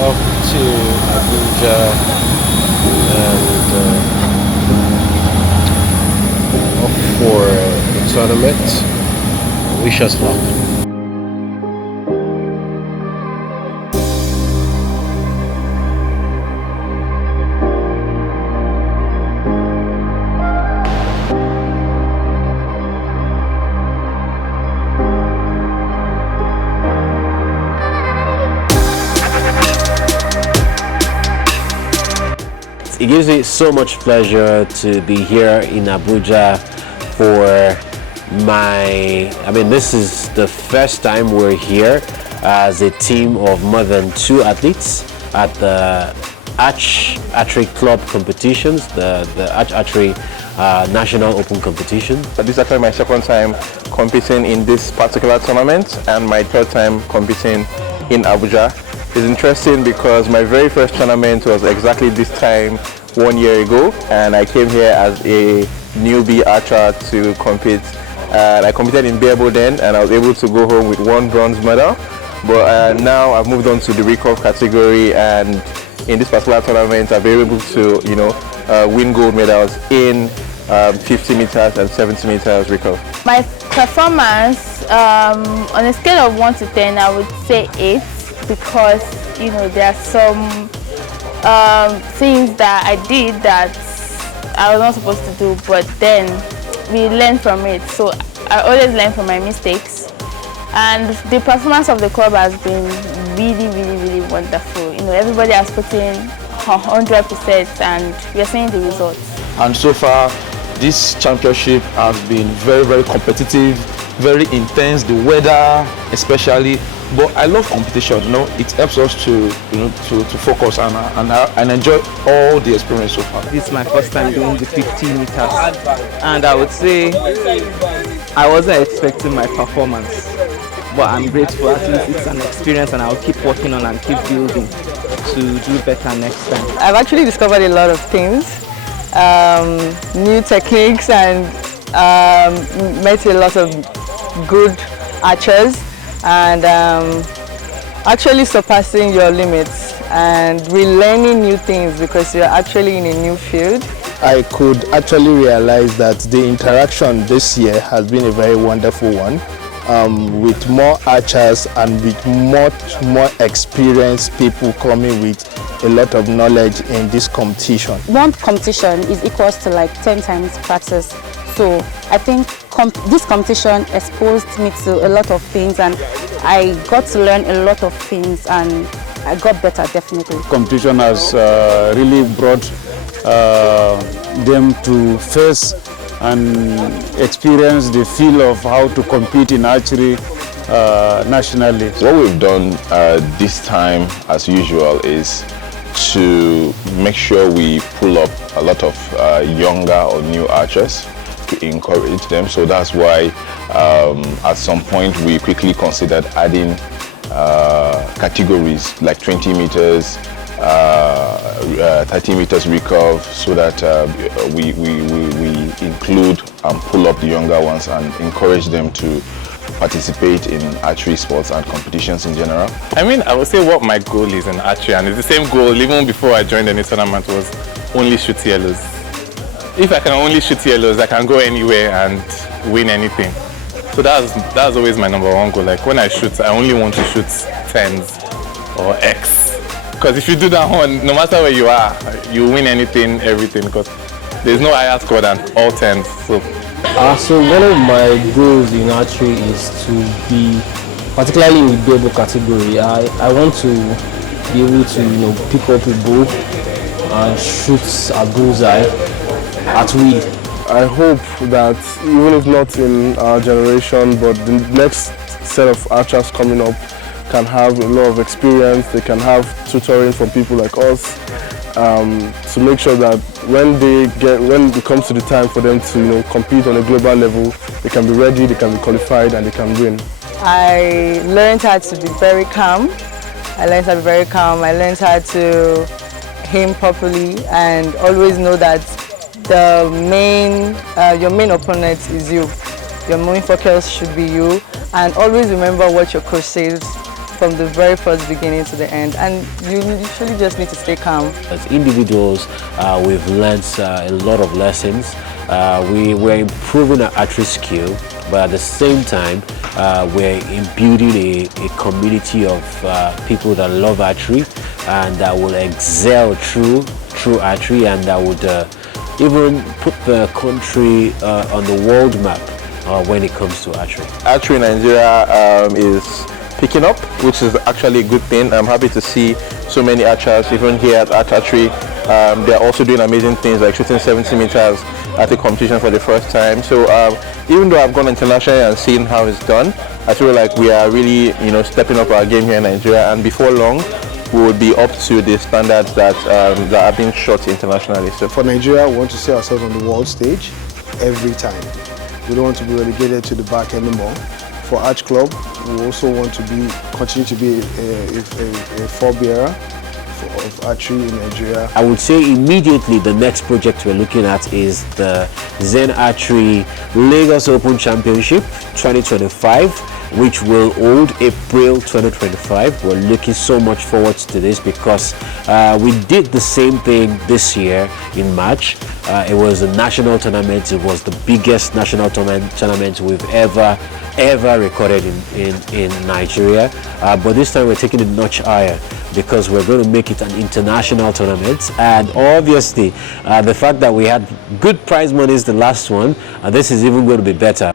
off to Abuja and off for the tournament. Wish us luck. It gives me so much pleasure to be here in Abuja for this is the first time we're here as a team of more than 2 athletes at the Archery Club competitions, the Archery National Open competition. This is actually my second time competing in this particular tournament and my third time competing in Abuja. It's interesting because my very first tournament was exactly this time 1 year ago, and I came here as a newbie archer to compete. I competed in barebow then, and I was able to go home with 1 bronze medal. But now I've moved on to the recurve category, and in this particular tournament I've been able to, win gold medals in 50 meters and 70 meters recurve. My performance, on a scale of 1 to 10, I would say 8. Because there are some things that I did that I was not supposed to do, but then we learn from it. So I always learn from my mistakes, and the performance of the club has been really, really, really wonderful. Everybody has put in 100%, and we are seeing the results. And so far, this championship has been very, very competitive, very intense. The weather, especially. But I love competition. It helps us to focus and enjoy all the experience so far. This is my first time doing the 50 meters, and I would say I wasn't expecting my performance, but I'm grateful. At least it's an experience, and I'll keep working on and keep building to do better next time. I've actually discovered a lot of things, new techniques, and met a lot of good archers. And actually surpassing your limits and relearning new things because you're actually in a new field. I could actually realize that the interaction this year has been a very wonderful one, with more archers and with much more experienced people coming with a lot of knowledge in this competition. One competition is equals to like 10 times practice. So I think this competition exposed me to a lot of things, and I got to learn a lot of things, and I got better, definitely. Competition has really brought them to face and experience the feel of how to compete in archery nationally. So what we've done this time, as usual, is to make sure we pull up a lot of younger or new archers to encourage them. So that's why at some point we quickly considered adding categories like 20 meters, 30 meters recurve, so that we include and pull up the younger ones and encourage them to participate in archery sports and competitions in general. I would say what my goal is in archery, and it's the same goal even before I joined any tournament, was only shoot yellows. If I can only shoot yellows, I can go anywhere and win anything. So that's always my number one goal. Like when I shoot, I only want to shoot 10s or X. Because if you do that one, no matter where you are, you win anything, everything, because there's no higher score than all 10s. So one of my goals in archery is to be, particularly in the barebow category, I want to be able to pick up a bow and shoot a bullseye at will. I hope that even if not in our generation, but the next set of archers coming up can have a lot of experience. They can have tutoring from people like us, to make sure that when it comes to the time for them to compete on a global level, they can be ready, they can be qualified, and they can win. I learned how to be very calm. I learned how to aim properly, and always know that your main opponent is you. Your main focus should be you, and always remember what your coach says. from the very first beginning to the end, and you literally just need to stay calm. As individuals, we've learned a lot of lessons. We're improving our archery skill, but at the same time, we're building a community of people that love archery and that will excel through archery, and that would even put the country on the world map when it comes to archery. Archery in Nigeria is picking up, which is actually a good thing. I'm happy to see so many archers, even here at Archery. They're also doing amazing things like shooting 70 meters at a competition for the first time. So even though I've gone internationally and seen how it's done, I feel like we are really, stepping up our game here in Nigeria, and before long, we will be up to the standards that are being shot internationally. So for Nigeria, we want to see ourselves on the world stage every time. We don't want to be relegated to the back anymore. For Arch Club, we also want to continue to be a forebearer of archery in Nigeria. I would say immediately the next project we're looking at is the Zen Archery Lagos Open Championship 2025, which will hold April 2025. We're looking so much forward to this because we did the same thing this year in March. It was a national tournament. It was the biggest national tournament we've ever recorded in Nigeria. But this time we're taking it a notch higher because we're going to make it an international tournament. And obviously, the fact that we had good prize money is the last one, this is even going to be better.